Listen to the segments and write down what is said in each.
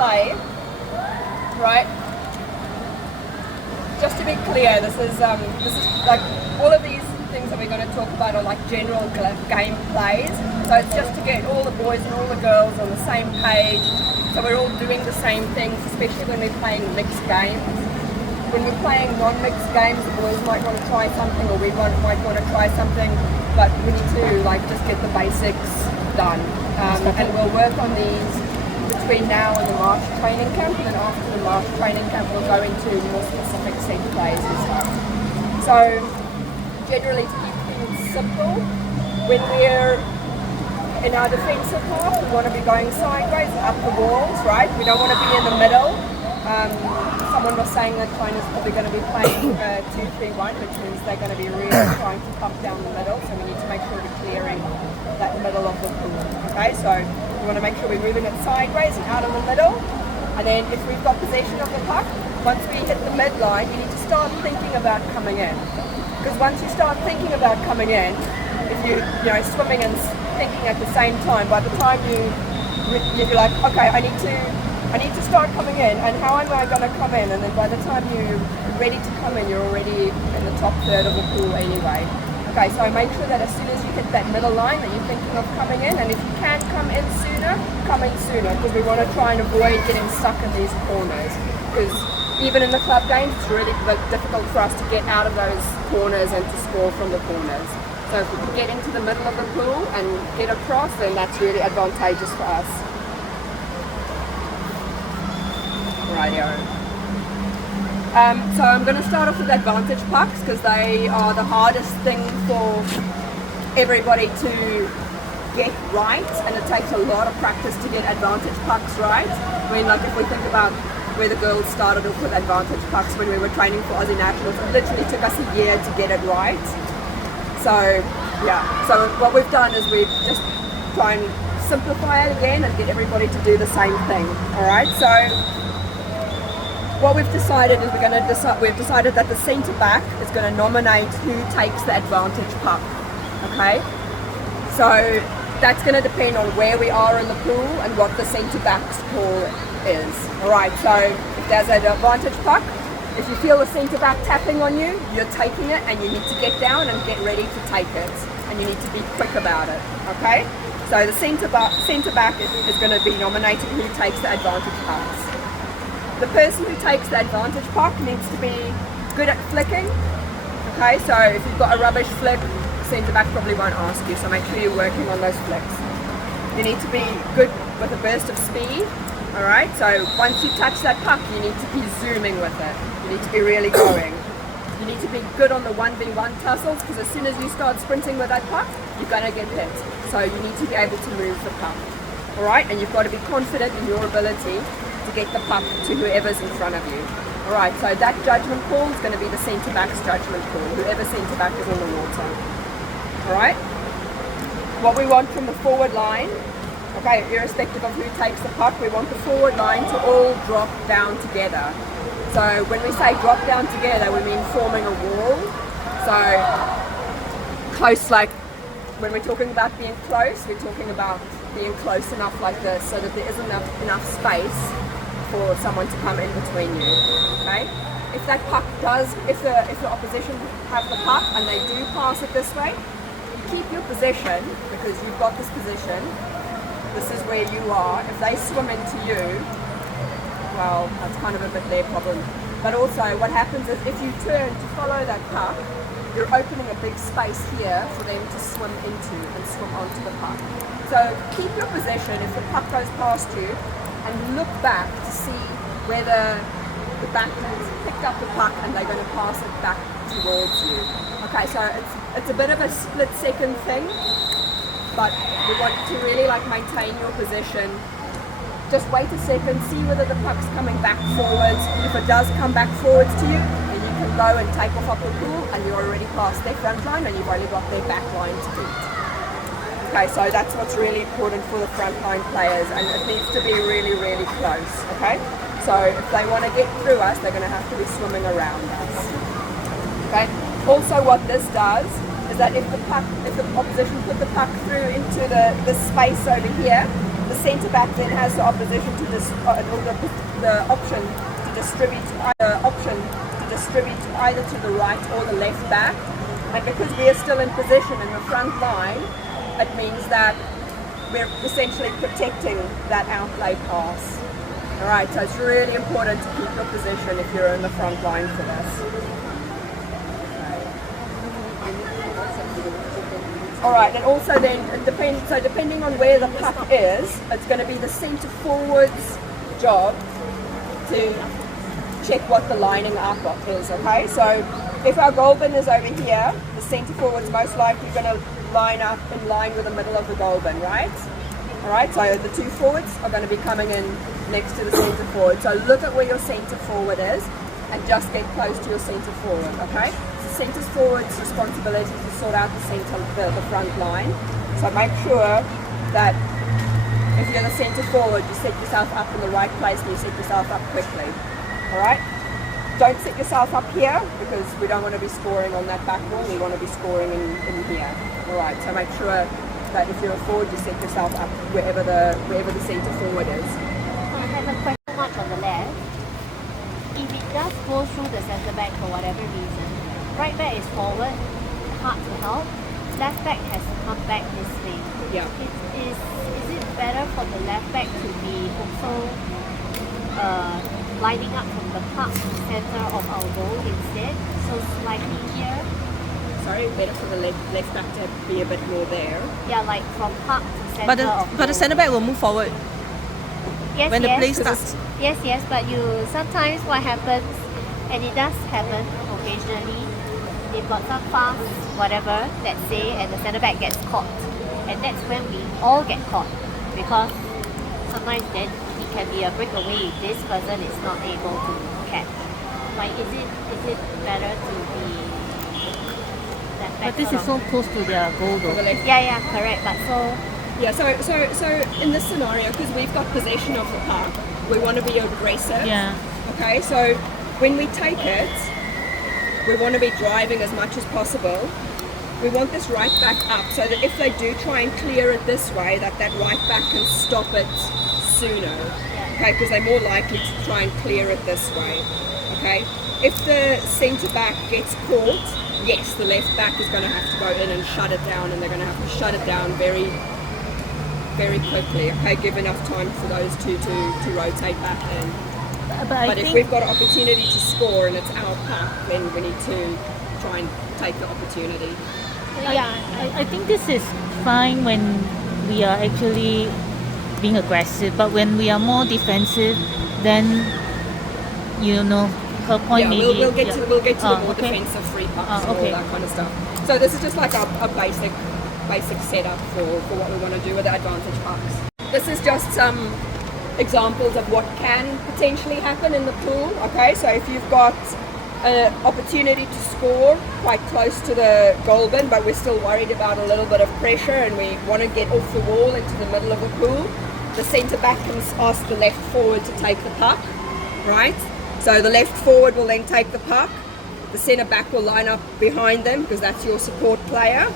play, right? Just to be clear, this is like all of these things that we're going to talk about are like general game plays. So it's just to get all the boys and all the girls on the same page. So we're all doing the same things, especially when we're playing mixed games. When we're playing non-mixed games, the boys might want to try something, or we might want to try something, but we need to like just get the basics done. And we'll work on these between now and the March training camp, and then after the March training camp we'll go into more specific set plays and stuff. So generally, to keep things simple, when we're in our defensive half, we want to be going sideways up the walls, right? We don't want to be in the middle. Someone was saying that China's probably going to be playing 2-3-1, which means they're going to be really trying to pump down the middle, so we need to make sure we're clearing that middle of the pool. Okay, so we want to make sure we're moving it sideways and out of the middle, and then if we've got possession of the puck, once we hit the midline, you need to start thinking about coming in. Because once you start thinking about coming in, if you're swimming and thinking at the same time, by the time you're like, okay, I need to start coming in, and how am I going to come in? And then by the time you're ready to come in, you're already in the top third of the pool anyway. Okay, so make sure that as soon as you hit that middle line that you're thinking of coming in, and if you can come in sooner, because we want to try and avoid getting stuck in these corners. Because even in the club games, it's really difficult for us to get out of those corners and to score from the corners. So if we can get into the middle of the pool and get across, then that's really advantageous for us. Radio. So I'm going to start off with advantage pucks because they are the hardest thing for everybody to get right, and it takes a lot of practice to get advantage pucks right. I mean, like if we think about where the girls started off with advantage pucks when we were training for Aussie Nationals, it literally took us a year to get it right. So yeah, so what we've done is we've just try and simplify it again and get everybody to do the same thing. Alright, so what we've decided is we've decided that the centre back is going to nominate who takes the advantage puck. Okay, so that's going to depend on where we are in the pool and what the centre back's call is. Alright, so if there's an advantage puck, if you feel the centre back tapping on you, you're taking it, and you need to get down and get ready to take it, and you need to be quick about it. Okay, so the centre back is going to be nominating who takes the advantage pucks. The person who takes the advantage puck needs to be good at flicking. Okay, so if you've got a rubbish flick, the centre back probably won't ask you, so make sure you're working on those flicks. You need to be good with a burst of speed. Alright, so once you touch that puck, you need to be zooming with it. You need to be really going. You need to be good on the 1v1 tussles, because as soon as you start sprinting with that puck, you're going to get hit. So you need to be able to move the puck. Alright, and you've got to be confident in your ability to get the puck to whoever's in front of you. Alright, so that judgment call is going to be the centre back's judgment call, whoever centre back is on the water. Alright, what we want from the forward line, okay, irrespective of who takes the puck, we want the forward line to all drop down together. So when we say drop down together, we mean forming a wall. So close, like when we're talking about being close, we're talking about being close enough like this so that there isn't enough space for someone to come in between you. Okay? If that puck if the opposition have the puck and they do pass it this way, you keep your position because you've got this position. This is where you are. If they swim into you, well, that's kind of a bit their problem. But also what happens is if you turn to follow that puck, you're opening a big space here for them to swim into and swim onto the puck. So keep your position if the puck goes past you and look back to see whether the backman's picked up the puck and they're going to pass it back towards you. Okay, so it's a bit of a split second thing, but we want to really like maintain your position. Just wait a second, see whether the puck's coming back forwards. If it does come back forwards to you, then you can go and take off the pool and you're already past their front line and you've only got their back line to beat. Okay, so that's what's really important for the front line players, and it needs to be really, really close, okay? So if they want to get through us, they're going to have to be swimming around us. Okay? Also what this does is that if the opposition put the puck through into the space over here, the centre back then has the opposition to the option to distribute either to the right or the left back, and because we are still in position in the front line, it means that we're essentially protecting that outplay pass. All right, so it's really important to keep your position if you're in the front line for this. All right, and also then depending on where the puck is, it's going to be the centre forward's job to check what the lining up is. Okay, so if our goal bin is over here, the centre forward's most likely going to line up in line with the middle of the goal bin, right? All right, so the two forwards are going to be coming in next to the centre forward. So look at where your centre forward is and just get close to your centre forward, okay? So centre forward's responsibility to sort out the front line. So make sure that if you're the centre forward, you set yourself up in the right place and you set yourself up quickly, all right? Don't set yourself up here because we don't want to be scoring on that back wall. We want to be scoring in here, all right? So make sure that if you're a forward, you set yourself up wherever the centre forward is. I have a question much on the left. If it does go through the centre back for whatever reason, right back is forward, hard to help, left back has to come back this way. Yeah. Is it better for the left back to be also lining up from the puck to center of our goal instead? So slightly here. Sorry, better for the left back to be a bit more there. Yeah, like from puck to center of But the centre back will move forward yes, when the yes. play starts. Yes, but you sometimes what happens, and it does happen occasionally, they've got some fast whatever, let's say, and the centre back gets caught. And that's when we all get caught. Because sometimes then it can be a breakaway if this person is not able to catch. Like is it better to be that back? But this is so close to their goal though. Yeah, correct. But so Yeah, so in this scenario, because we've got possession of the puck, we want to be aggressive. Yeah. Okay, so when we take it, we want to be driving as much as possible. We want this right back up so that if they do try and clear it this way, that right back can stop it sooner. Okay, because they're more likely to try and clear it this way. Okay, if the centre back gets caught, yes, the left back is going to have to go in and shut it down, and they're going to have to shut it down very, very quickly. Okay, give enough time for those two to rotate back in. But if we've got an opportunity to score and it's our puck, then we need to try and take the opportunity. I think this is fine when we are actually being aggressive, but when we are more defensive, then her point maybe. We'll get to the more defensive free pucks and all okay. that kind of stuff. So this is just like a basic setup for what we want to do with the advantage pucks. This is just some examples of what can potentially happen in the pool. Okay, so if you've got an opportunity to score quite close to the goal bin, but we're still worried about a little bit of pressure and we want to get off the wall into the middle of the pool, the centre back can ask the left forward to take the puck, right? So the left forward will then take the puck, the centre back will line up behind them because that's your support player,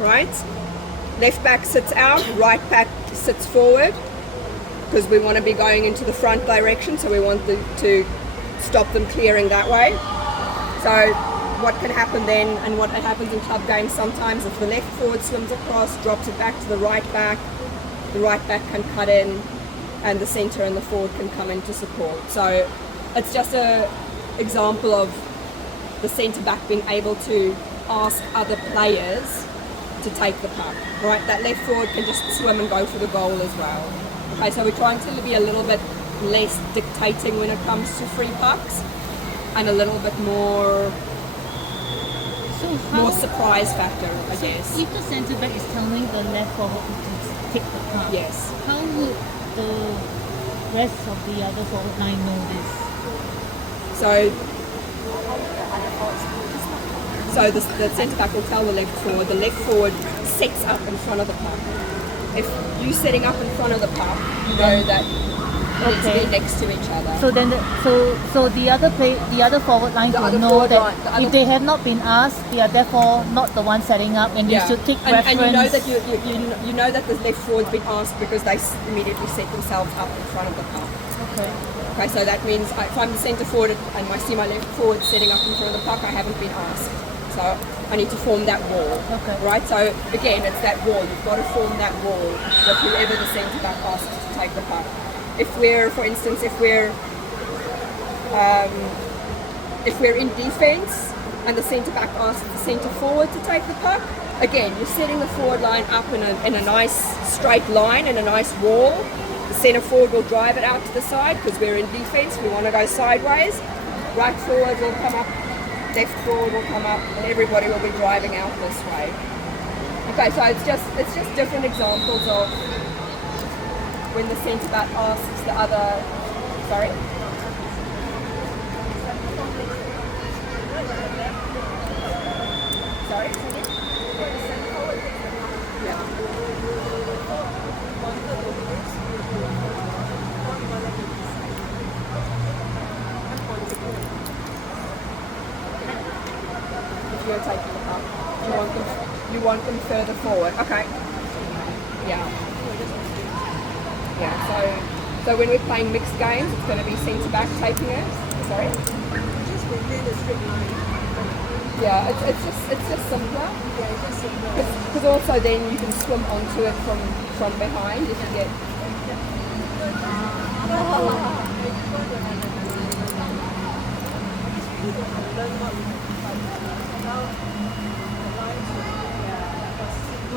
right? Left back sits out, right back sits forward because we want to be going into the front direction, so we want to stop them clearing that way. So what can happen then, and what happens in club games sometimes, if the left forward swims across, drops it back to the right back can cut in and the centre and the forward can come in to support. So it's just an example of the centre back being able to ask other players to take the puck, right? That left forward can just swim and go for the goal as well. Okay, so we're trying to be a little bit less dictating when it comes to free pucks and a little bit more surprise factor, I guess. If the centre back is telling the left forward to take the puck, Yes. how would the rest of the other forward line know this? So the centre back will tell the left forward sets up in front of the puck. If you're setting up in front of the puck, you know that You need to Okay. be next to each other. So then, the other forward lines The will other know forward that line- the other- if they have not been asked, they are therefore not the ones setting up, and you should take reference. And you know that you know that the left forward's been asked because they immediately set themselves up in front of the puck. Okay. Okay, so that means if I'm the centre forward and I see my left forward setting up in front of the puck, I haven't been asked. So I need to form that wall. Okay. Right? So again, it's that wall. You've got to form that wall with whoever the centre back asks to take the puck. If we're, for instance, if we're in defence and the centre back asks the centre forward to take the puck, again, you're setting the forward line up in a nice straight line, in a nice wall. The centre forward will drive it out to the side because we're in defence. We want to go sideways. Right forward will come up, left forward will come up, and everybody will be driving out this way. Okay, so it's just different examples of when the centre back asks the other. Sorry. Sorry. Yeah. If you're taking the puck, you want them further forward. Okay. Yeah. Yeah. So when we're playing mixed games, it's going to be centre back taking it. Sorry. Yeah, it's just simpler. Because also then you can swim onto it from behind if you get.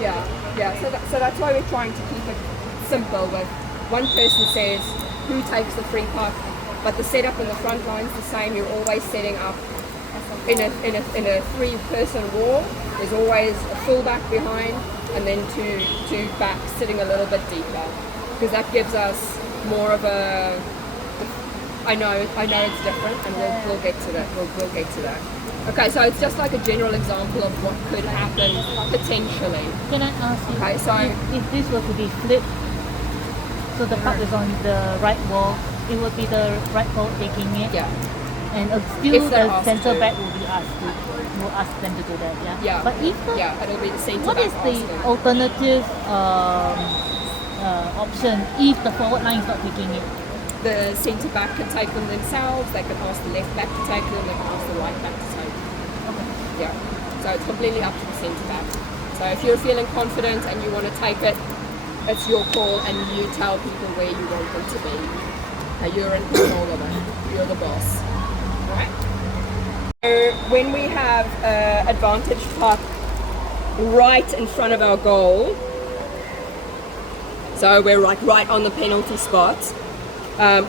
Yeah. So that's why we're trying to keep it simple. With one person says who takes the free puck, but the setup in the front line is the same. You're always setting up in a three-person wall. There's always a fullback behind, and then two backs sitting a little bit deeper, because that gives us more of a. I know it's different, and we'll get to that. We'll get to that. Okay, so it's just like a general example of what could happen potentially. Can I ask you? Okay, so if this were to be flipped, so the puck is on the right wall, it would be the right forward taking it. yeah, And still If they're the asked centre to. back will ask them to do that. Yeah. yeah, But if the, yeah, it'll be the centre what back is the asking. alternative option if the forward line is not taking it? The centre back can take them themselves. They can ask the left back to take them. They can ask the right back to take them. Okay. Yeah. So it's completely up to the centre back. So if you're feeling confident and you want to take it, it's your call, and you tell people where you want them to be. You're in control of it. You're the boss. Alright? So when we have advantage puck right in front of our goal, so we're like right on the penalty spot,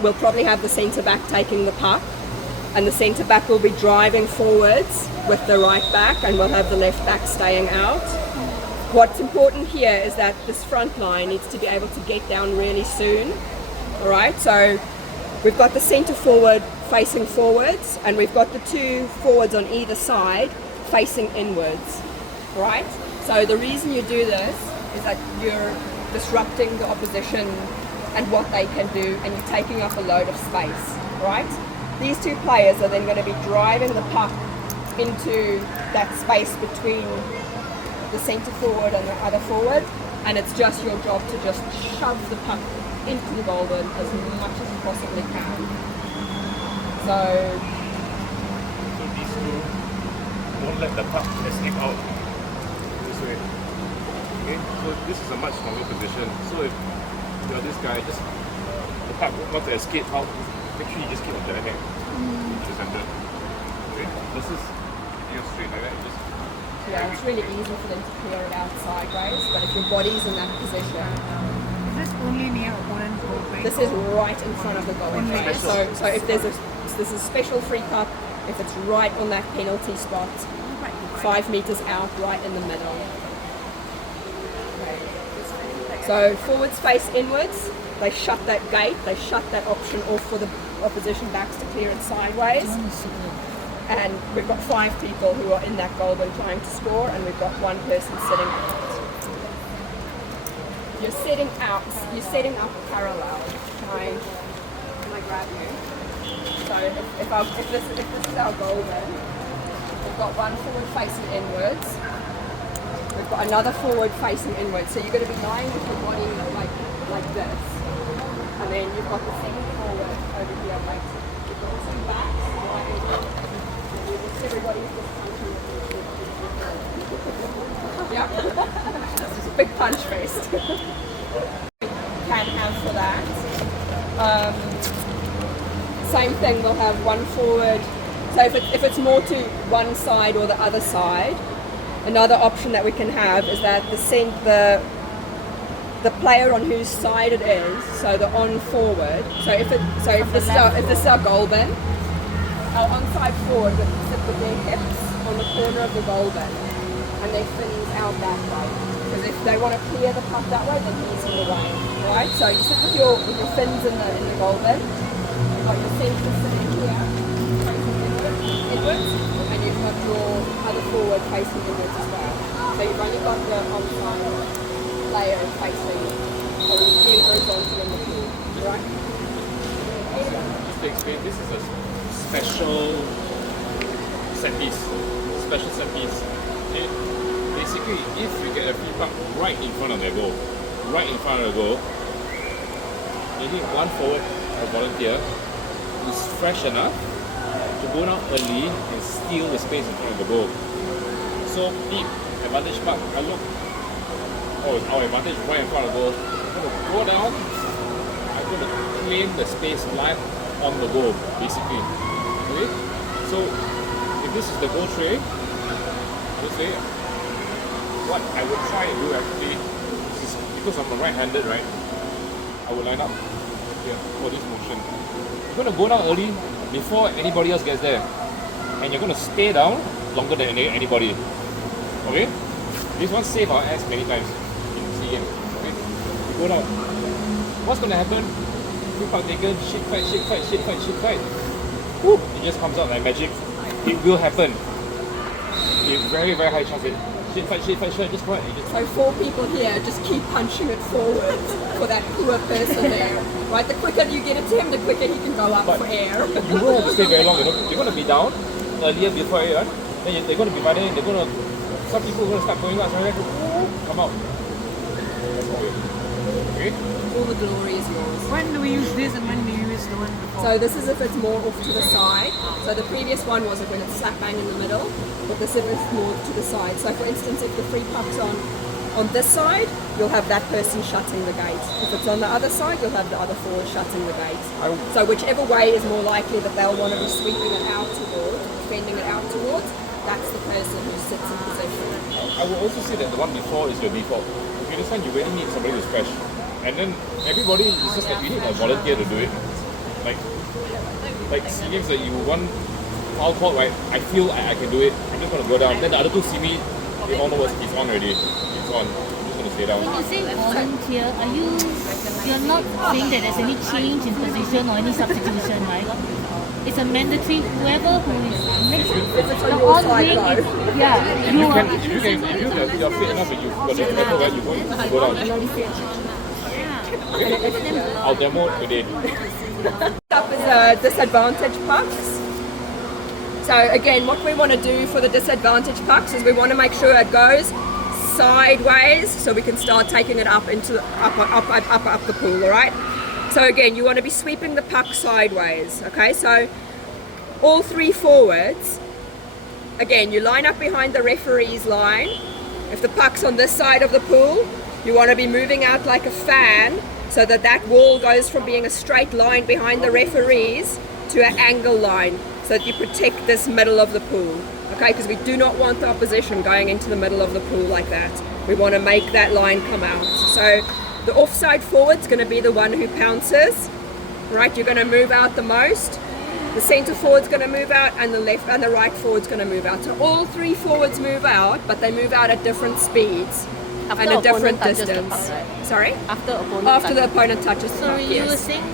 we'll probably have the centre back taking the puck, and the centre back will be driving forwards with the right back, and we'll have the left back staying out. What's important here is that this front line needs to be able to get down really soon. Alright, so we've got the centre forward facing forwards, and we've got the two forwards on either side facing inwards. Right? So the reason you do this is that you're disrupting the opposition and what they can do, and you're taking up a load of space. Right? These two players are then going to be driving the puck into that space between the centre forward and the other forward, and it's just your job to just shove the puck into the goal as much as you possibly can. So these two won't let the puck escape out this way. Okay, so this is a much stronger position. So if you're this guy, just the puck wants to escape out, make sure you just keep on the head to the center. Okay, this is keeping it straight like that. Just yeah, it's really easy for them to clear it out sideways, but if your body's in that position, Is this only near opponent's goal, right? this is right in front of the goal. Right? So if there's a special free puck, if it's right on that penalty spot, 5 meters out, right in the middle. So forwards face inwards, they shut that gate, they shut that option off for the opposition backs to clear it sideways. And we've got 5 people who are in that goal and trying to score, and we've got 1 person sitting out. You're setting up parallel, trying grab you. So if this is our goal then, we've got one forward facing inwards. We've got another forward facing inwards. So you're going to be lying with your body like this. And then you've got the second forward over here like you've got two backs. Everybody's just punching. Yep. This is a big punch fest. Can have for that. Same thing, we'll have one forward. So if it's more to one side or the other side, another option that we can have is that the player on whose side it is, so the on forward. So if this is our goal bin, our onside forward would sit with their hips on the corner of the goal bin and their fins out that way. Because if they want to clear the puck that way, then he's in the way, right? So you sit with your fins in the goal bin. Got your centre sitting here, facing inwards, and you've got your other forward facing inwards as well. So you've only got the onside layer facing being horizontal in the pool, right? Just to explain, this is a special set piece. Special set piece. Okay? Basically, if you get a free puck right in front of their goal, maybe one forward or volunteer is fresh enough to go down early and steal the space in front of the goal. So, deep advantage puck, I look, it's our advantage right in front of the goal. I'm going to go down, I'm going to claim the space live on the goal, basically. Okay? So, if this is the goal tray, this way, what I would try and do actually is, because I'm right-handed, right, I would line up here for this motion. You're going to go down early before anybody else gets there, and you're going to stay down longer than anybody. Okay? This one save our ass many times in the game. Okay? You go down. What's going to happen? Free puck taken, shit fight. Woo! It just comes out like magic. It will happen. It's very, very high chance. Shit fight, just go ahead. So 4 people here just keep punching it forward for that poor person there. Right, the quicker you get it to him, the quicker he can go up for air. You won't have to stay very long. You're going to be down earlier before everyone. Then they're going to be running. Some people are going to start going out. Come out. Okay? All the glory is yours. When do we use this and when do you use the one before? So this is if it's more off to the side. So the previous one was when it's slap bang in the middle, but this is more to the side. So for instance, if the free puck's on this side, you'll have that person shutting the gate. If it's on the other side, you'll have the other forward shutting the gate. So whichever way is more likely that they'll want to be sweeping it out towards, defending it out towards, that's the person who sits in position. I will also say that the one before is your default. Okay, this one you really need somebody who's fresh. And then everybody is just like, you need a volunteer to do it. Like see games that you want foul call, right? I feel I can do it. I'm just gonna go down. Then the other two see me, they all know it's on already. It's on. I'm just gonna stay down. When you say volunteer, you're not saying that there's any change in position or any substitution, right? It's a mandatory. Whoever who is next, the on wing is If you're fit enough and you've got the level where you go down. Okay? I'll demo it today. Up is disadvantage pucks. So again, what we want to do for the disadvantage pucks is we want to make sure it goes sideways so we can start taking it up into up the pool, all right? So again, you want to be sweeping the puck sideways, okay? So all 3 forwards, again, you line up behind the referee's line. If the puck's on this side of the pool, you want to be moving out like a fan so that that wall goes from being a straight line behind the referees to an angle line so that you protect this middle of the pool, okay? Because we do not want the opposition going into the middle of the pool like that. We want to make that line come out. So the offside forward's going to be the one who pounces, right? You're going to move out the most. The centre forward's going to move out, and the left and the right forward's going to move out. So all 3 forwards move out, but they move out at different speeds and a different distance. Sorry? After the opponent touches the puck. Sorry, you were saying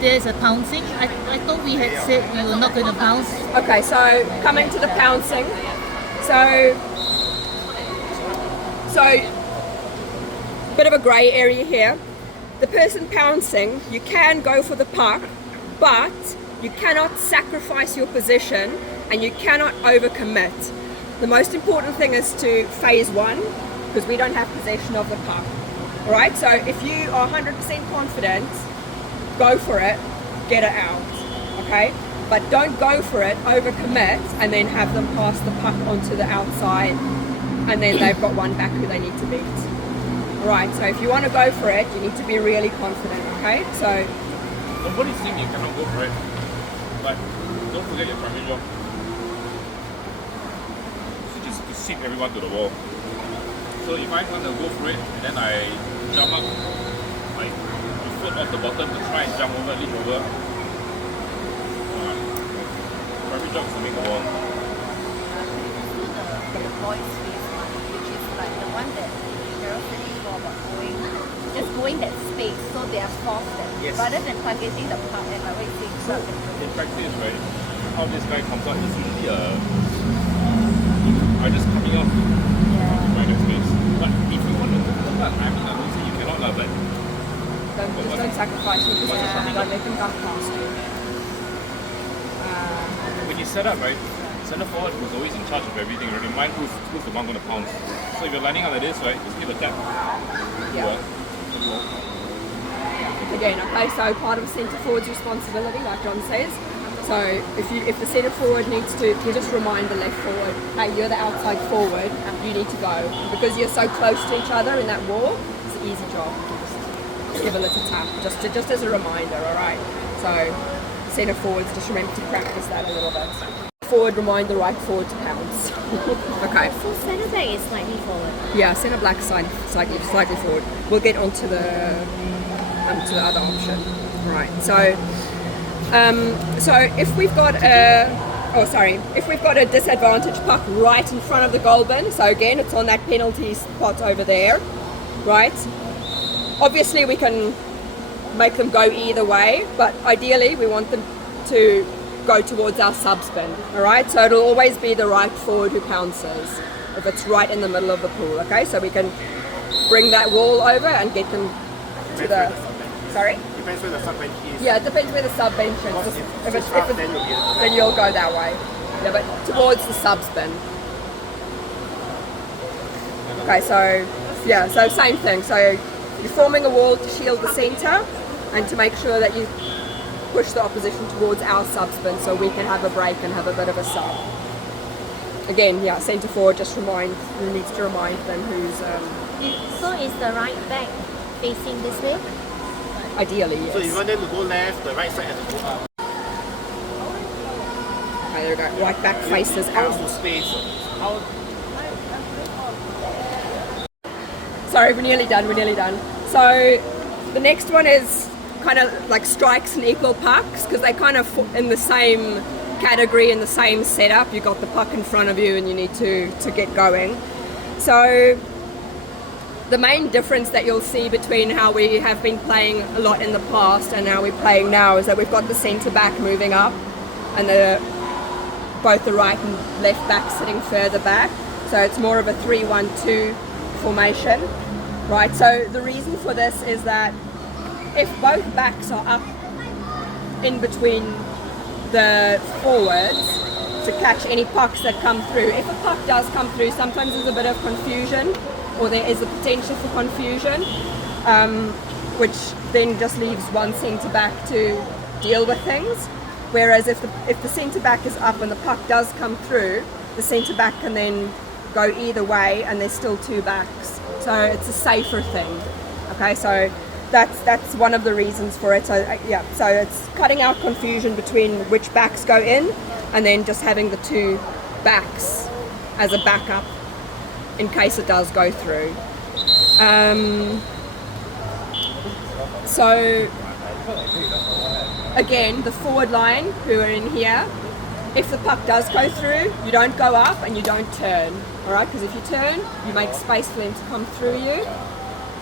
there's a pouncing. I thought we had said we were not going to pounce. Okay, so coming to the pouncing. So bit of a grey area here. The person pouncing, you can go for the puck, but you cannot sacrifice your position and you cannot overcommit. The most important thing is to phase one, because we don't have possession of the puck. All right, so if you are 100% confident, go for it, get it out, okay? But don't go for it, overcommit, and then have them pass the puck onto the outside, and then they've got one back who they need to beat. All right, so if you want to go for it, you need to be really confident, okay? So Nobody's saying you cannot go for it, but don't forget your primary job. So just to seat everyone to the wall. So if I want to go for it, and then I jump up, like my foot off the bottom to try and jump over, leap over. Primary job is to make a wall. The boys face one, which is like the one that Gerald said before about going that space, so they are forced that rather than targeting the puck and like waiting. So in practice, right, how this guy comes out is usually just coming out right that space. But if you want to do that, I mean, I don't say you cannot, but don't sacrifice your position, don't let them come past you. when you set up, right, center forward who's always in charge of everything, right? Remind who's the one going to pounce. So if you're lining up like this, right, just give a tap. Yeah. Again, okay, so part of centre forward's responsibility, like John says. So if the centre forward needs to, you just remind the left forward, hey, you're the outside forward, you need to go. Because you're so close to each other in that wall, it's an easy job. Just give a little tap, just as a reminder, all right? So centre forwards, just remember to practice that a little bit. Forward, remind the right forward to pounce. Okay. So centre back is slightly forward. Yeah, centre black slightly forward. We'll get onto the other option. Right. So if we've got a disadvantage puck right in front of the goal bin, so again it's on that penalty spot over there, right? Obviously we can make them go either way, but ideally we want them to go towards our sub spin, all right? So it'll always be the right forward who pounces if it's right in the middle of the pool, okay? So we can bring that wall over and get them to the... Sorry? Depends where the sub bench is. Yeah, it depends where the sub bench is. If it's, then you'll go that way. Yeah, but towards the sub spin. Okay, so yeah, so same thing. So you're forming a wall to shield the centre and to make sure that you push the opposition towards our sub spin so we can have a break and have a bit of a sub. Again, yeah, centre forward needs to remind them who's... So is the right back facing this way? Ideally, yes. So you want them to go left, the right side has to go up. Okay, there we go. Right back faces How out. to space? How? Sorry, we're nearly done. So the next one is kind of like strikes and equal pucks, because they kind of in the same category, in the same setup. You've got the puck in front of you and you need to get going. So the main difference that you'll see between how we have been playing a lot in the past and how we're playing now is that we've got the centre back moving up and both the right and left back sitting further back. So it's more of a 3-1-2 formation, right? So the reason for this is that if both backs are up in between the forwards to catch any pucks that come through, if a puck does come through, sometimes there's a bit of confusion, or there is a potential for confusion, which then just leaves one centre back to deal with things. Whereas if the centre back is up and the puck does come through, the centre back can then go either way, and there's still two backs. So it's a safer thing. Okay, so that's one of the reasons for it. So yeah, so it's cutting out confusion between which backs go in, and then just having the two backs as a backup in case it does go through. So again, the forward line who are in here, if the puck does go through, you don't go up and you don't turn, all right? Because if you turn, you make space for them to come through you.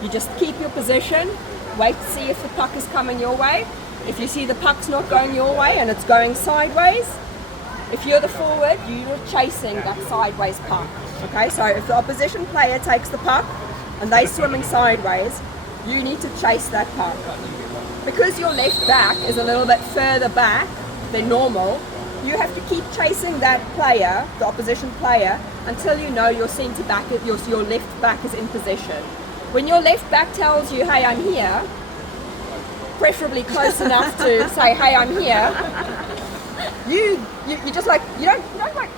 You just keep your position, wait to see if the puck is coming your way. If you see the puck's not going your way and it's going sideways, if you're the forward, you're chasing that sideways puck. Okay, so if the opposition player takes the puck and they're swimming sideways, you need to chase that puck. because your left back is a little bit further back than normal, you have to keep chasing that player, the opposition player, until you know your centre back, your left back is in position. When your left back tells you, hey, I'm here, preferably close enough to say, hey, I'm here, you just like, you don't like,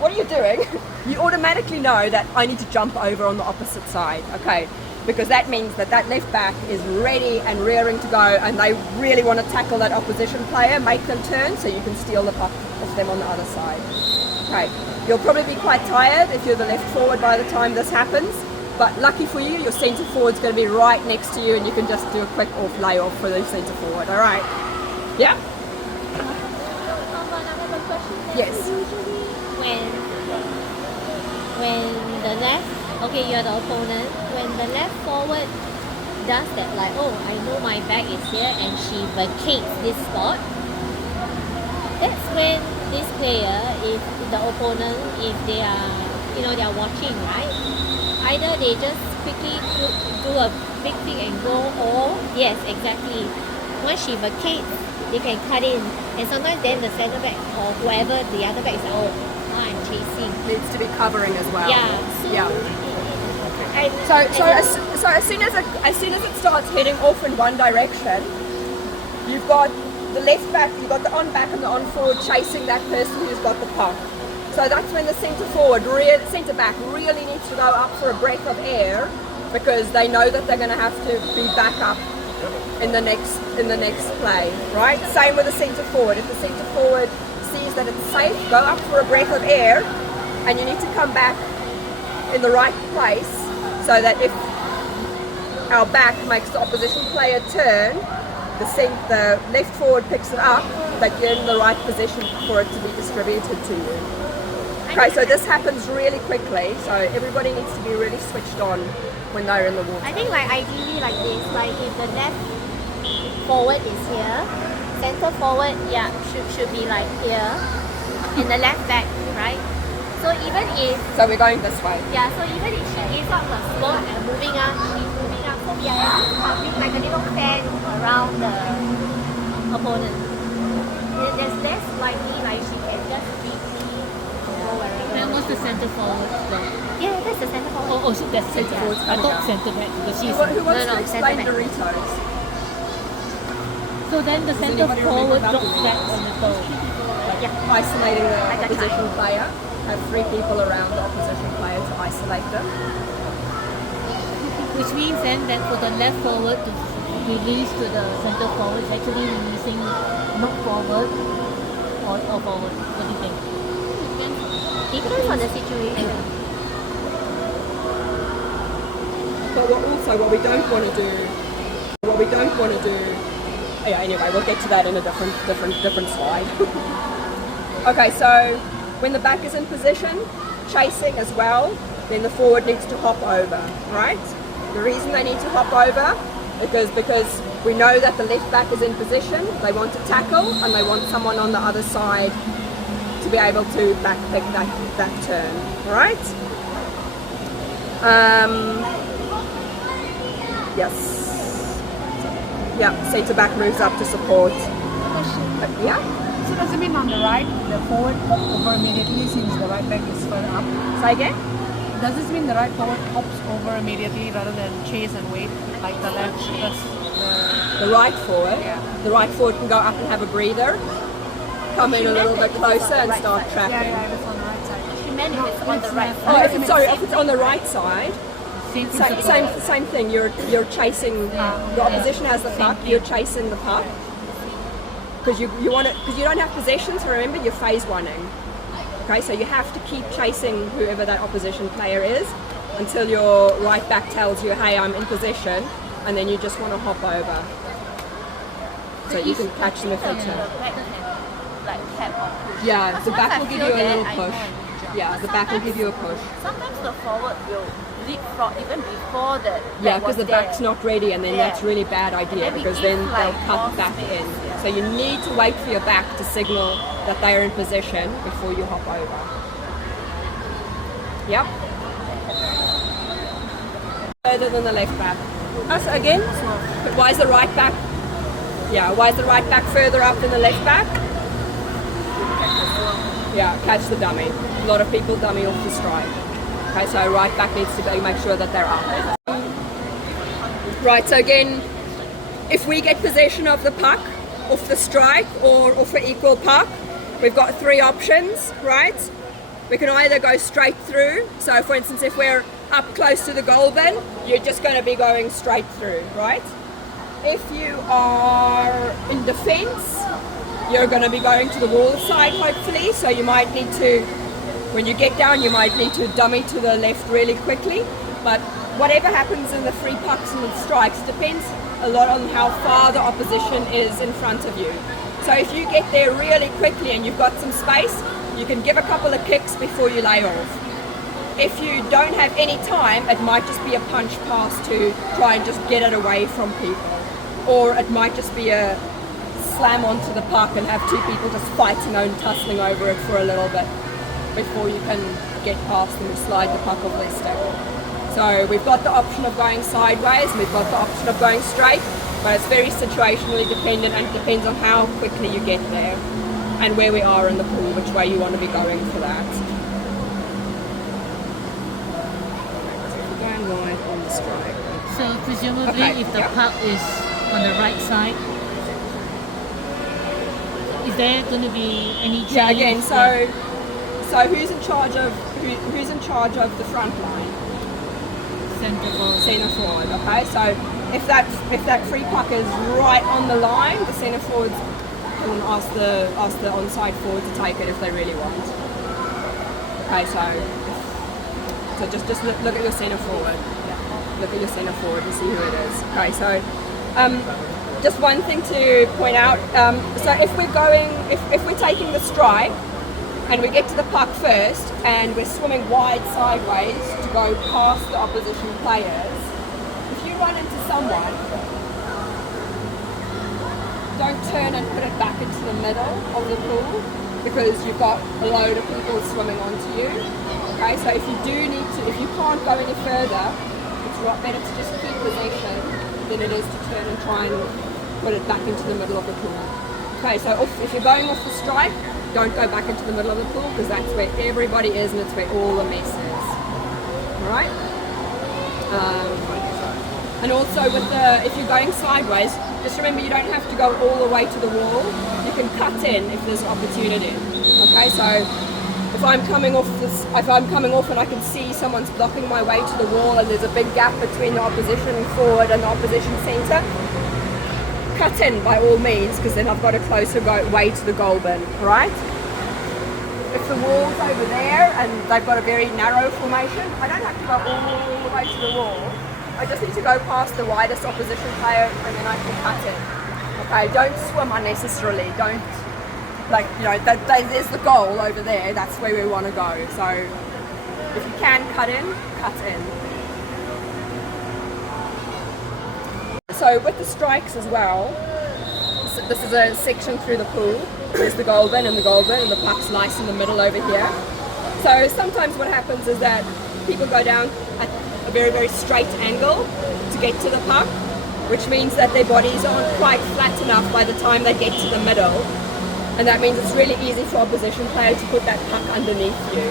what are you doing? You automatically know that I need to jump over on the opposite side, okay? Because that means that left back is ready and rearing to go, and they really want to tackle that opposition player, make them turn so you can steal the puck off them on the other side. Okay, you'll probably be quite tired if you're the left forward by the time this happens, but lucky for you, your centre forward's going to be right next to you and you can just do a quick off layoff for the centre forward, alright? Yeah? Another question. Yes. Usually when the left, okay, you're the opponent, when the left forward does that, like, oh, I know my back is here, and she vacates this spot, that's when this player, if the opponent, if they are, they are watching, right? Either they just quickly do a big thing and go, or, yes, exactly. Once she vacates, they can cut in, and sometimes then the centre back or whoever the other back is like, oh, now I'm chasing. Needs to be covering as well. Yeah. So, Yeah. So as soon as it starts heading off in one direction, you've got the left back, you've got the on back and the on forward chasing that person who's got the puck. So that's when the centre back really needs to go up for a breath of air, because they know that they're going to have to be back up in the next play, right? Same with the centre forward. If the centre forward sees that it's safe, go up for a breath of air, and you need to come back in the right place so that if our back makes the opposition player turn, the left forward picks it up, that you're in the right position for it to be distributed to you. Okay, so this happens really quickly, so everybody needs to be really switched on when they're in the water. I think like ideally like this, like if the left forward is here, centre forward, yeah, should be like here, and the left back, right? So even if, So we're going this way. yeah, so even if she gives up her slot and moving up, she's moving up, so we are actually covering like a little fan around the opponent. There's less likely like she can just deeply go wherever. Then what's the centre forward spot? Yeah, that's the centre forward. Oh, so that's centre forward. I thought centre back because she's. Who wants No, to centre explain back. Doritos? So then the centre anybody forward remember drops back on the goal. Isolating the At that opposition time. player. Have 3 people around the opposition player to isolate them. Which means then that for the left forward to release to the centre forward, it's actually releasing not forward or forward. What do you think? Depends on the situation. But what we don't want to do. Yeah, anyway, we'll get to that in a different slide. Okay, so when the back is in position, chasing as well, then the forward needs to hop over, right? The reason they need to hop over is because we know that the left back is in position, they want to tackle, and they want someone on the other side to be able to backpick that turn, right? Yes. Yeah, centre back moves up to support. Yeah? So does it mean on the right, the forward over immediately since the right back is further up? Say again? Does this mean the right forward hops over immediately rather than chase and wait like the left? Because The right forward. Yeah. The right forward can go up and have a breather, come in a little bit closer and start tracking. it's on the right side. She meant if it's on the right Oh, if it's on the right side, Same same thing. You're chasing. The opposition has the puck. You're chasing the puck because you want it, because you don't have possession. So remember, you're phase oneing. Okay, so you have to keep chasing whoever that opposition player is until your right back tells you, "Hey, I'm in possession," and then you just want to hop over. So you can catch them if they turn. like tap or push. Yeah, the Once back I will give feel you a that, little I know push. I need to jump. Yeah, the back will give you a push. Sometimes the forward will leapfrog even before that. Yeah, because the back's not ready, and then Yeah. that's really bad idea And we because give, then they'll like, cut more the back space, in. yeah. So you need to wait for your back to signal that they are in position before you hop over. Yep. Further than the left back. So again, but why is the right back Yeah, why is the right back further up than the left back? Yeah, catch the dummy. A lot of people dummy off the strike. Okay, so right back needs to make sure that they're up. Right, so again, if we get possession of the puck off the strike or off an equal puck, we've got three options, right? We can either go straight through. So for instance, if we're up close to the goal bin, you're just going to be going straight through, right? If you are in defense, you're going to be going to the wall side hopefully, so you might need to, when you get down, you might need to dummy to the left really quickly. But whatever happens in the free pucks and the strikes depends a lot on how far the opposition is in front of you. So if you get there really quickly and you've got some space, you can give a couple of kicks before you lay off. If you don't have any time, it might just be a punch pass to try and just get it away from people. Or it might just be a slam onto the puck and have two people just fighting and tussling over it for a little bit before you can get past them and slide the puck off their stick. So we've got the option of going sideways, we've got the option of going straight, but it's very situationally dependent and it depends on how quickly you get there and where we are in the pool, which way you want to be going for that. Going wide on the strike. So presumably Okay, if the yeah. puck is on the right side, is there going to be any change? Yeah, again, so who's in charge of who's in charge of the front line? Centre forward. Centre forward. Okay, so if that free puck is right on the line, the centre forwards can ask the onside forward to take it if they really want. Okay, so just look at your centre forward. Look at your centre forward and see who it is. Okay, so just one thing to point out. So if we're taking the strike and we get to the puck first and we're swimming wide sideways to go past the opposition players, if you run into someone, don't turn and put it back into the middle of the pool because you've got a load of people swimming onto you. Okay, so if you can't go any further, it's a lot better to just keep possession than it is to turn and try and put it back into the middle of the pool. Okay, so if you're going off the strike, don't go back into the middle of the pool because that's where everybody is and it's where all the mess is. Alright? And also if you're going sideways, just remember you don't have to go all the way to the wall. You can cut in if there's opportunity. Okay, so if I'm coming off and I can see someone's blocking my way to the wall and there's a big gap between the opposition forward and the opposition centre, cut in by all means because then I've got a closer way to the goal bin, right? If the wall's over there and they've got a very narrow formation, I don't have to go all the way to the wall. I just need to go past the widest opposition player and then I can cut in. Okay, don't swim unnecessarily. Don't, there's the goal over there. That's where we want to go. So if you can cut in, cut in. So with the strikes as well, this is a section through the pool. There's the goal bin and the puck's nice in the middle over here. So sometimes what happens is that people go down at a very, very straight angle to get to the puck, which means that their bodies aren't quite flat enough by the time they get to the middle. And that means it's really easy for opposition player to put that puck underneath you.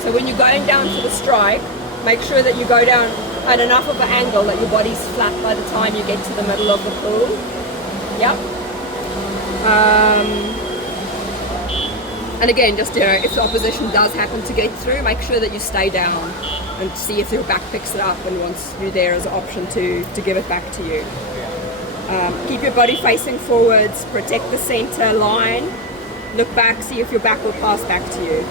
So when you're going down to the strike, make sure that you go down at enough of an angle that your body's flat by the time you get to the middle of the pool. Yep. And again, just if the opposition does happen to get through, make sure that you stay down and see if your back picks it up and wants you there as an option to give it back to you. Keep your body facing forwards, protect the centre line, look back, see if your back will pass back to you.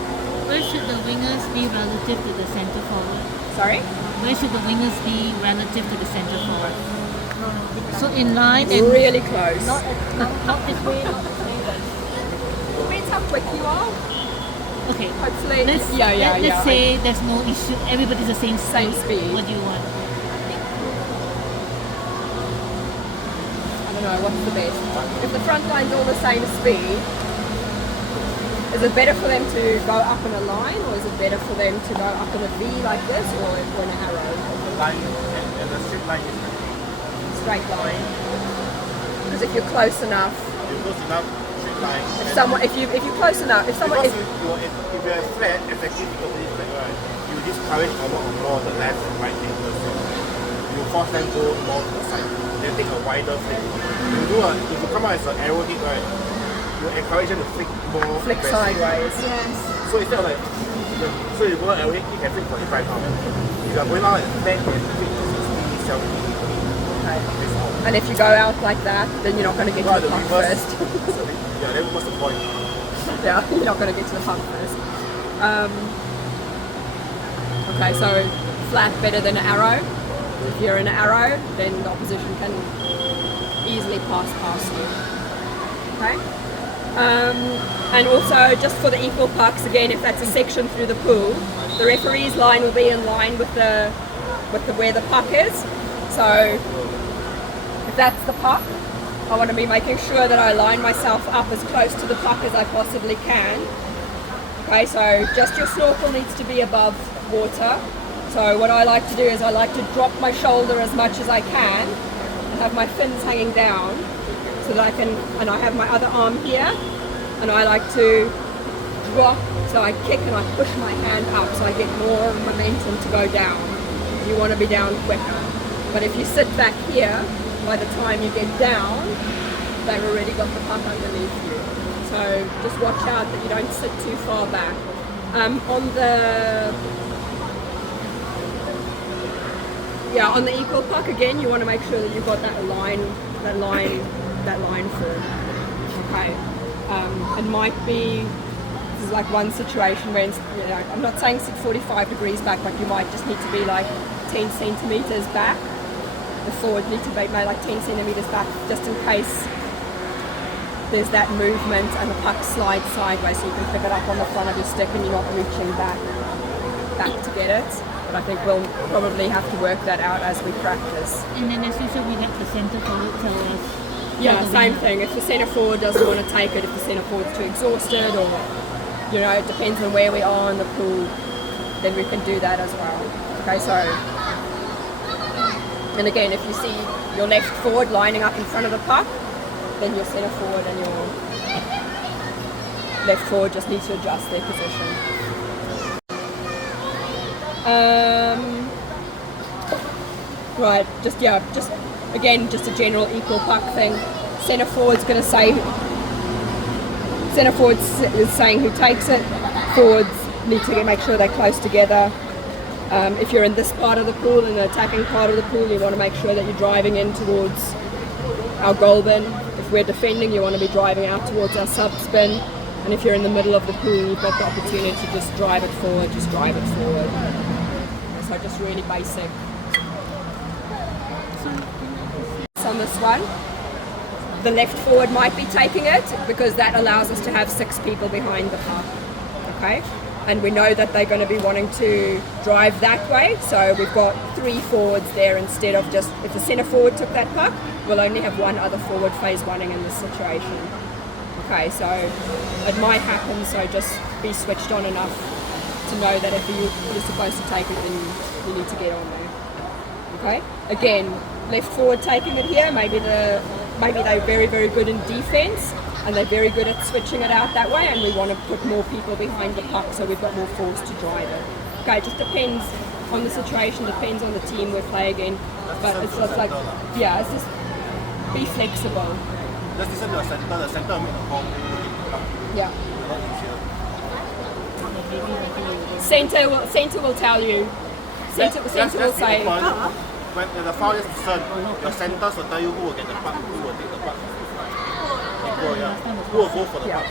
Where should the wingers be relative to the centre forward? Sorry? Where should the wingers be relative to the centre forward? So in line and Really close. Not this way, not this way. Depends how quick you are. okay. Hopefully, Let's say there's no issue. Everybody's the same speed. Same speed. What do you want? I don't know, what's the best? If the front line's all the same speed, is it better for them to go up in a line or is it better for them to go up in a V like this or in an arrow? The line and the straight line is Straight line. Because if you're close enough, You close enough, straight line. if and someone, if you're close enough, if someone, because if, if you're flat, effective totally flat, right, you discourage a lot more the left and right angles. You force them to go more to the side. They take a wider flick. If you come out as an arrow hit, right, you encourage them to flick more flick aggressive. sideways. So instead of like, so you go arrow hit, you can flick 45 now. If you are going out at flank, you can flick 60, 70, 80. Okay. It's all. And if you go out like that, then you're not going to get to the puck first. Yeah, then what's the point? Yeah, you're not going to get to the puck first. Okay, so flat better than an arrow. If you're in an arrow, then the opposition can easily pass past you. Okay. And also, just for the equal pucks, again, if that's a section through the pool, the referee's line will be in line with the where the puck is. So if that's the puck, I want to be making sure that I line myself up as close to the puck as I possibly can. Okay, so just your snorkel needs to be above water. So what I like to do is I like to drop my shoulder as much as I can and have my fins hanging down so that I can, and I have my other arm here, and I like to drop, so I kick and I push my hand up so I get more momentum to go down. You want to be down quicker. But if you sit back here, by the time you get down, they've already got the puck underneath you. So just watch out that you don't sit too far back. On the equal puck again, you want to make sure that you've got that line form. Okay. It might be, this is like one situation where, I'm not saying sit 45 degrees back, but you might just need to be like 10 centimeters back. The forward need to be made like 10 centimeters back, just in case there's that movement and the puck slides sideways, so you can pick it up on the front of your stick and you're not reaching back to get it. But I think we'll probably have to work that out as we practice. And then as usual, we let the centre forward tell us. Yeah, same thing. If the centre forward doesn't want to take it, if the centre forward's too exhausted, or it depends on where we are in the pool, then we can do that as well. Okay, so, and again, if you see your left forward lining up in front of the puck, then your centre forward and your left forward just need to adjust their position. Right, just again, just a general equal puck thing. Centre forward's going to say, centre forward is saying who takes it. Forwards need to make sure they're close together. If you're in this part of the pool, in the attacking part of the pool, you want to make sure that you're driving in towards our goal bin. If we're defending, you want to be driving out towards our sub spin. And if you're in the middle of the pool, you've got the opportunity to just drive it forward, just drive it forward. So just really basic. On this one, the left forward might be taking it because that allows us to have 6 people behind the puck. Okay, and we know that they're going to be wanting to drive that way, so we've got 3 forwards there instead of just, if the centre forward took that puck, we'll only have 1 other forward phase running in this situation. Okay, so it might happen, so just be switched on enough to know that if you're supposed to take it, then you need to get on there. Okay, again, left forward taking it here, maybe they're very, very good in defense and they're very good at switching it out that way, and we want to put more people behind the puck so we've got more force to drive it. Okay, it just depends on the situation, depends on the team we're playing again, but it's just like, yeah, it's just be flexible. Just listen to the center will make the ball. Yeah. A lot easier. Center will tell you. Center will say, when the foul is concerned, your centers will tell you who will get the puck, who will take the puck. Equal, yeah. Who will go for the puck.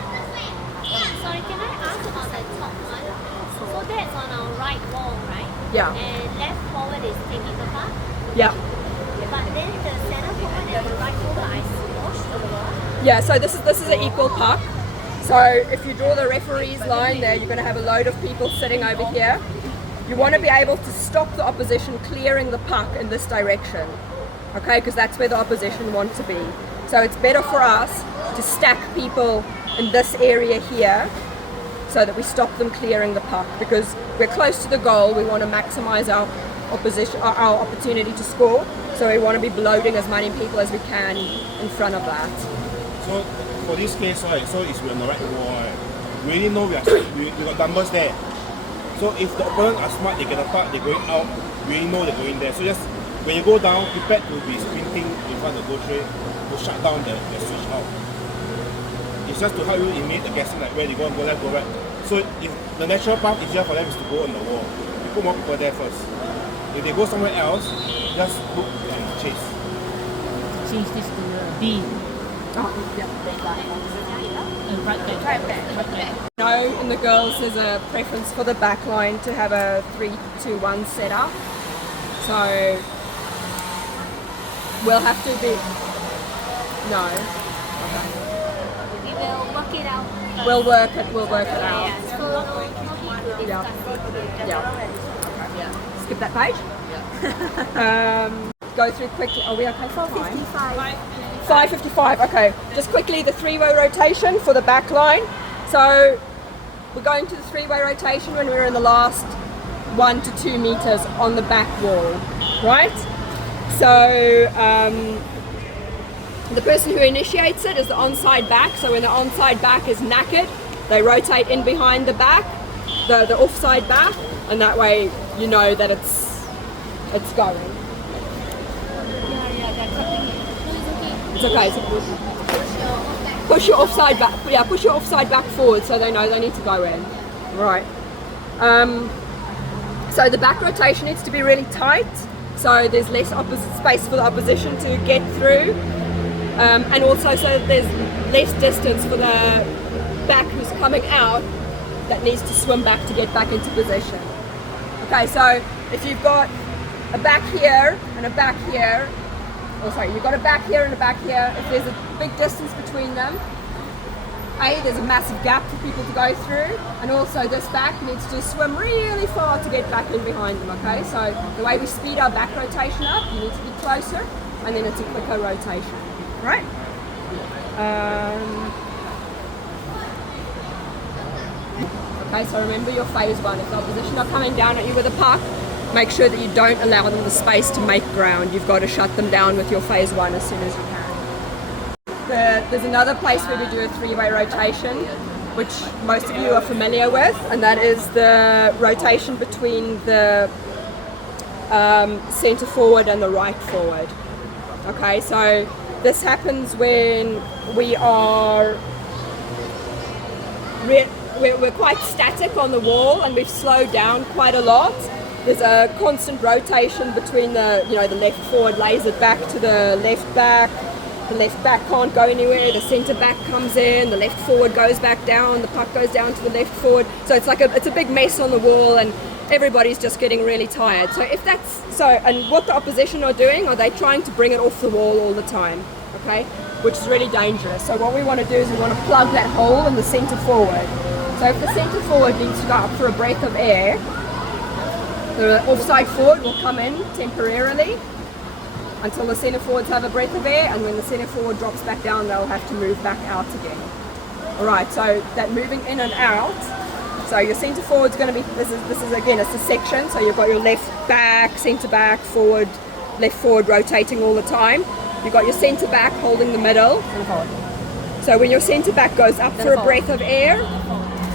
Sorry, can I ask about that top one? So that's on our right wall, right? Yeah. And left forward is taking the puck? yeah. But then the center forward and the right forward are squashed over. Yeah, so this is an equal puck. So if you draw the referee's line there, you're going to have a load of people sitting over here. You want to be able to stop the opposition clearing the puck in this direction, okay? Because that's where the opposition want to be. So it's better for us to stack people in this area here so that we stop them clearing the puck, because we're close to the goal. We want to maximize our opportunity to score. So we want to be loading as many people as we can in front of that. So for this case, right, so it's we're on the right wall, right? We already know we got numbers there. So if the opponent are smart, they get a part, they're going out, we already know they're going there. So just when you go down, prepare to be sprinting in front of the go tray to shut down the switch out. It's just to help you eliminate the guessing, like where they go left, go right. So if the natural path easier for them is to go on the wall. You put more people there first. If they go somewhere else, just look and chase. Change this to B. Right back. No, in the girls there's a preference for the back line to have a 3-2-1 setup. So we'll have to be no. We will work it out. We'll work it out. Yeah, so we will Yeah. Skip that page. Go through quickly. Are we okay for 55. 5:55. Okay. Just quickly the three-way rotation for the back line. So we're going to the three-way rotation when we're in the last 1 to 2 meters on the back wall, right? So the person who initiates it is the onside back. So when the onside back is knackered, they rotate in behind the back, the offside back, and that way you know that it's going. It's okay. So push your offside back. Yeah, push your offside back forward so they know they need to go in. Right. So the back rotation needs to be really tight. So there's less space for the opposition to get through. And also so that there's less distance for the back who's coming out that needs to swim back to get back into position. Okay, so if you've got a back here and a back here, you've got a back here and a back here, if there's a big distance between them, there's a massive gap for people to go through, and also this back needs to swim really far to get back in behind them, okay? So the way we speed our back rotation up, you need to be closer, and then it's a quicker rotation, right? Okay, so remember your phase one. If the opposition are coming down at you with a puck, make sure that you don't allow them the space to make ground. You've got to shut them down with your phase one as soon as you can. There's another place where we do a three-way rotation, which most of you are familiar with, and that is the rotation between the centre forward and the right forward. Okay, so this happens when we're quite static on the wall and we've slowed down quite a lot. There's a constant rotation between the left forward lays it back to the left back. The left back can't go anywhere, the centre back comes in, the left forward goes back down, the puck goes down to the left forward. So it's a big mess on the wall and everybody's just getting really tired. So and what the opposition are doing, are they trying to bring it off the wall all the time, okay? Which is really dangerous. So what we want to do is we want to plug that hole in the centre forward. So if the centre forward needs to go up for a breath of air, the offside forward will come in temporarily until the centre forwards have a breath of air, and when the centre forward drops back down, they'll have to move back out again. Alright, so that moving in and out, so your centre forward's going to be, this is again, it's a section, so you've got your left back, centre back, forward, left forward rotating all the time. You've got your centre back holding the middle. So when your centre back goes up for a breath of air,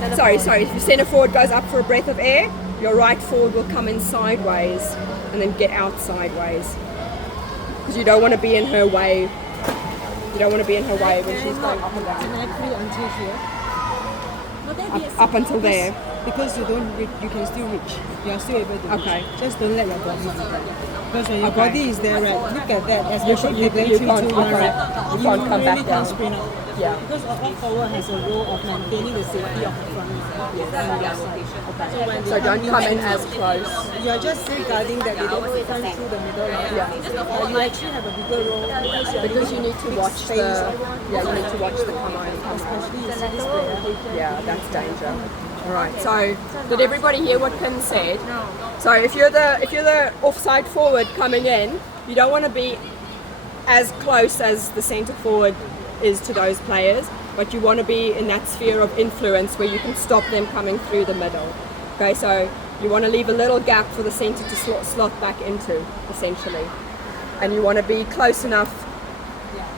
if your centre forward goes up for a breath of air, your right forward will come in sideways and then get out sideways. Because you don't want to be in her way. You don't want to be in her way when she's going up and down. Until here. Up until there. Because you can still reach. You are still able to reach. Okay. Just don't let your body do that. Because when your Okay. body is there, right, look at that. Especially if you can't come back really down. can't sprint out. Yeah. Because a front forward has a role of maintaining the safety of the front and your side. So when So don't come in as close. you are just safeguarding that they don't come through the middle. Right? Yeah. You actually have a bigger role Because you need to watch space of you need to watch the come on. especially you see this player. Yeah, that's danger. Alright, so did everybody hear what Pim said? No. So if you're the offside forward coming in, you don't want to be as close as the centre forward is to those players, but you want to be in that sphere of influence where you can stop them coming through the middle. Okay, so you want to leave a little gap for the centre to slot back into, essentially. and you want to be close enough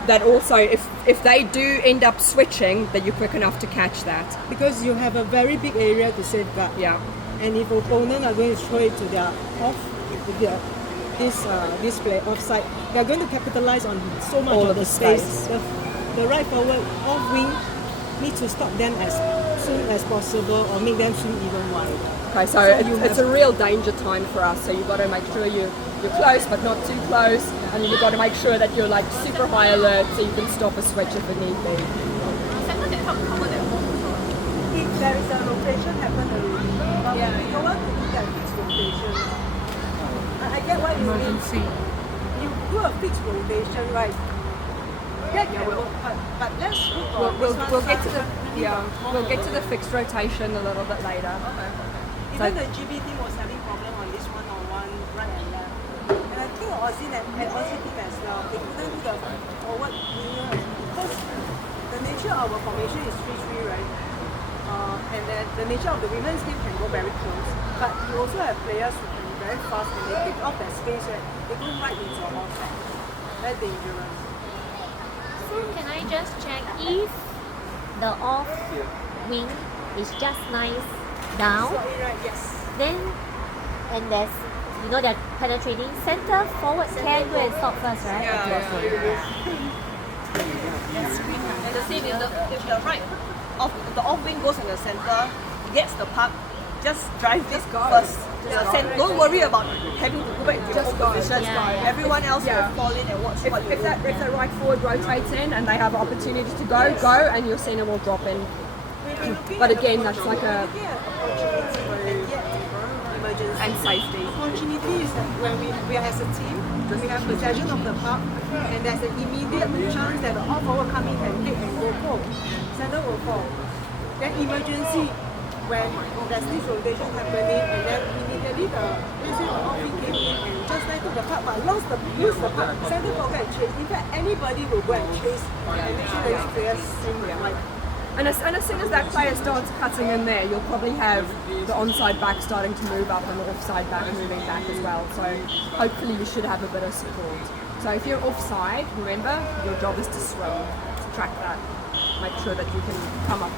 that also if they do end up switching, that you're quick enough to catch that. Because you have a very big area to safeguard. Yeah. And if opponent are going to throw it to their off, with their, this play offside, they are going to capitalize on so much All of of the the space. space. The right forward off wing need to stop them as soon as possible or make them swing even wider. Okay, so it's a real danger time for us. So you've got to make sure you're close, but not too close, and you've got to make sure that you're like super high alert, so you can stop a switch if it need be. Center can help cover that hole also. If there is a rotation happen already, but you don't want to do that fixed rotation. I get what you mean. Emergency. You do a fixed rotation, right? That can work, but let's look on We'll this one get to side. the we'll get to the fixed rotation a little bit later. Even the GB team was having problem on this one-on-one right and left. And I think Aussie and Aussie team as well, they couldn't do the forward winger because the nature of our formation is 3-3, right? And then the nature of the women's team can go very close. But you also have players who can be very fast and they pick off that space, right? They go right into our offside. Very dangerous. So can I just check if the off wing is just nice down, So, right, yes. then and there's they're penetrating center forward can go and stop first, right? And the same if the right the off wing goes in the center, gets the puck, just drive it first. Don't worry about having to go back to your own position. Everyone else will fall in and watch what you If do. that right forward rotates in and they have opportunity to go, and your center will drop in. But again, that's like a Emergency. and safety. Opportunity is that when we are as a team, we have possession of the puck, and there's an immediate chance that the off forward coming can take and go fall. Center will fall. Then emergency, when there's this rotation happening, and then immediately let's say the off wing came in and just like took the puck, but lose the puck. Center forward and chase. In fact, anybody will go and chase and make sure that these players swing right. And as soon as that player starts cutting in there, you'll probably have the onside back starting to move up and the offside back moving back as well. So hopefully you should have a bit of support. So if you're offside, remember, your job is to swim, to track that, make sure that you can come up